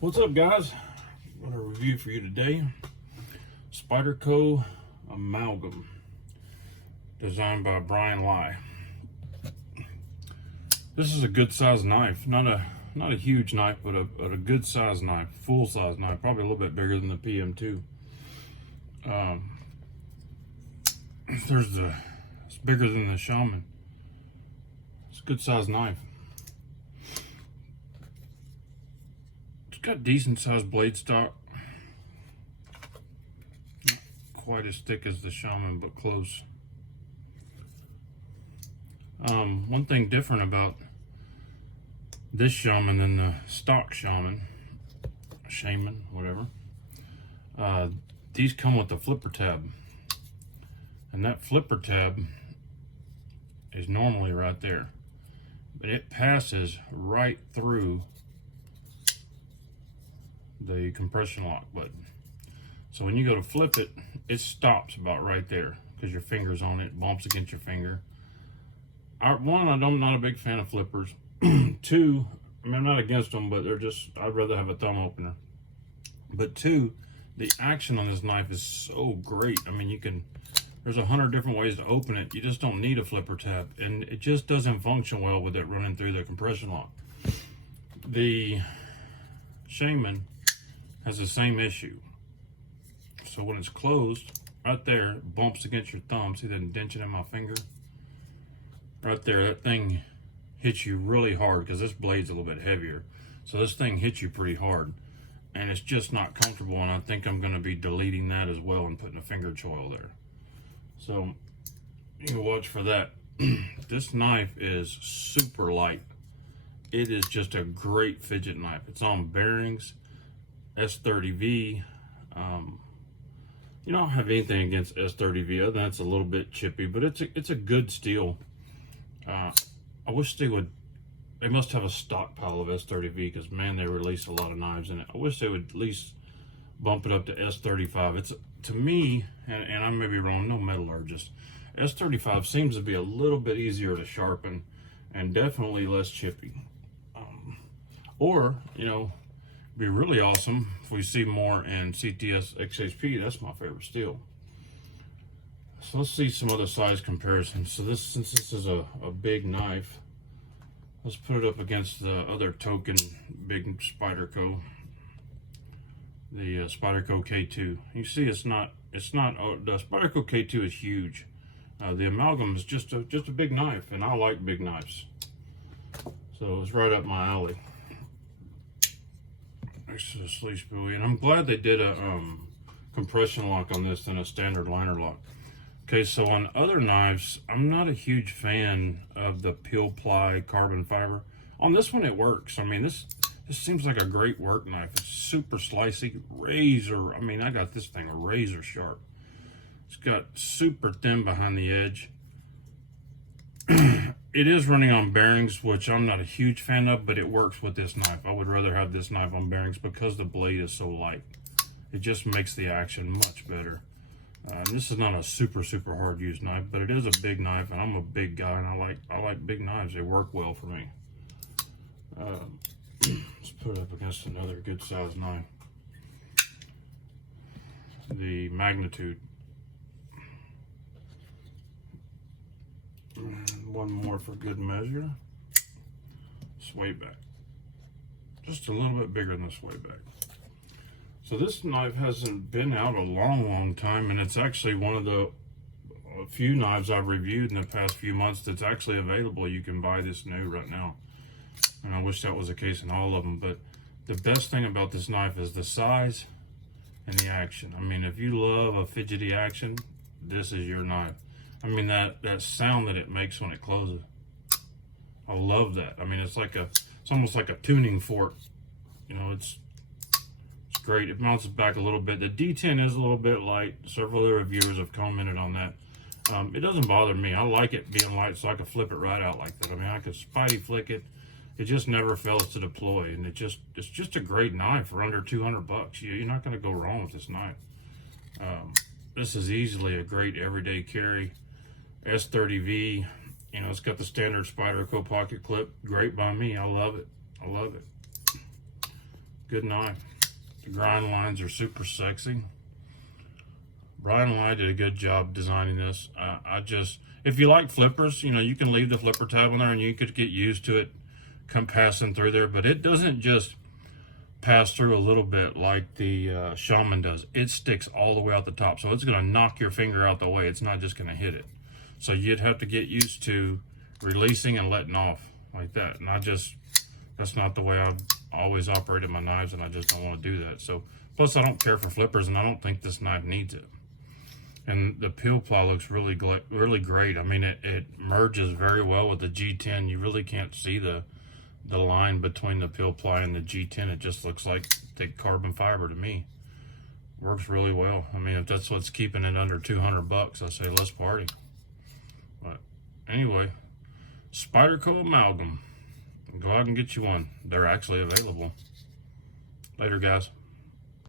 What's up, guys? Got a review for you today. Spyderco Amalgam, designed by Brian Lai. This is a good size knife, not a huge knife, but a good size knife, full size knife, probably a little bit bigger than the PM2. It's bigger than the Shaman. It's a good size knife. It's got decent sized blade stock. Not quite as thick as the Shaman, but close. One thing different about this Shaman than the stock Shaman, whatever. These come with the flipper tab, and that flipper tab is normally right there, but it passes right through the compression lock button. So when you go to flip it, it stops about right there because your finger's on it, bumps against your finger. One, I'm not a big fan of flippers. Two, I mean, I'm not against them, but I'd rather have a thumb opener. But two, the action on this knife is so great. I mean, there's 100 different ways to open it. You just don't need a flipper tab, and it just doesn't function well with it running through the compression lock. The Shaman has the same issue. So when it's closed, right there, it bumps against your thumb. See that indentation in my finger? Right there, that thing hits you really hard because this blade's a little bit heavier. So this thing hits you pretty hard, and it's just not comfortable, and I think I'm going to be deleting that as well and putting a finger choil there. So you can watch for that. This knife is super light. It is just a great fidget knife. It's on bearings, S30V. You don't have anything against S30V other than it's a little bit chippy, but it's a good steel. I wish they must have a stockpile of S30V because, man, they release a lot of knives in it. I wish they would at least bump it up to S35. It's, to me, and I may be wrong, no metallurgist, S35 seems to be a little bit easier to sharpen and definitely less chippy. Or, you know, be really awesome if we see more in CTS XHP. That's my favorite steel. So let's see some other size comparisons. So since this is a big knife, let's put it up against the other token big Spyderco, the Spyderco K2. You see, the Spyderco K2 is huge. The Amalgam is just a big knife, and I like big knives. So it's right up my alley. Next to the sleeve buoy, and I'm glad they did a compression lock on this than a standard liner lock. Okay, so on other knives, I'm not a huge fan of the peel ply carbon fiber. On this one, it works. I mean, this seems like a great work knife. It's super slicey, razor. I mean, I got this thing razor sharp. It's got super thin behind the edge. It is running on bearings, which I'm not a huge fan of, but it works with this knife. I would rather have this knife on bearings because the blade is so light. It just makes the action much better. This is not a super hard used knife, but it is a big knife, and I'm a big guy, and I like big knives. They work well for me. Let's put it up against another good sized knife. The Magnitude. And one more for good measure. Sway back. Just a little bit bigger than the sway back. So this knife hasn't been out a long time, and it's actually one of the few knives I've reviewed in the past few months that's actually available. You can buy this new right now, and I wish that was the case in all of them. But the best thing about this knife is the size and the action. I mean, if you love a fidgety action, this is your knife. I mean, that sound that it makes when it closes, I love that. I mean, it's almost like a tuning fork. You know, it's great. It mounts back a little bit. The D10 is a little bit light. Several other reviewers have commented on that. It doesn't bother me. I like it being light so I can flip it right out like that. I mean, I could Spidey flick it. It just never fails to deploy, and it's just a great knife for under 200 bucks. You're not going to go wrong with this knife. This is easily a great everyday carry. S30V, you know, it's got the standard Spyderco pocket clip. Great by me. I love it. I love it. Good knife. The grind lines are super sexy. Brian and I did a good job designing this. If you like flippers, you know, you can leave the flipper tab on there and you could get used to it come passing through there, but it doesn't just pass through a little bit like the Shaman does. It sticks all the way out the top, so it's going to knock your finger out the way. It's not just going to hit it. So you'd have to get used to releasing and letting off like that. And that's not the way I've always operated my knives, and I just don't want to do that. So plus I don't care for flippers, and I don't think this knife needs it. And the peel ply looks really great. I mean, it merges very well with the G10. You really can't see the line between the peel ply and the G10. It just looks like thick carbon fiber to me. Works really well. I mean, if that's what's keeping it under 200 bucks, I say let's party. But anyway, Spyderco Amalgam. Go out and get you one. They're actually available. Later, guys.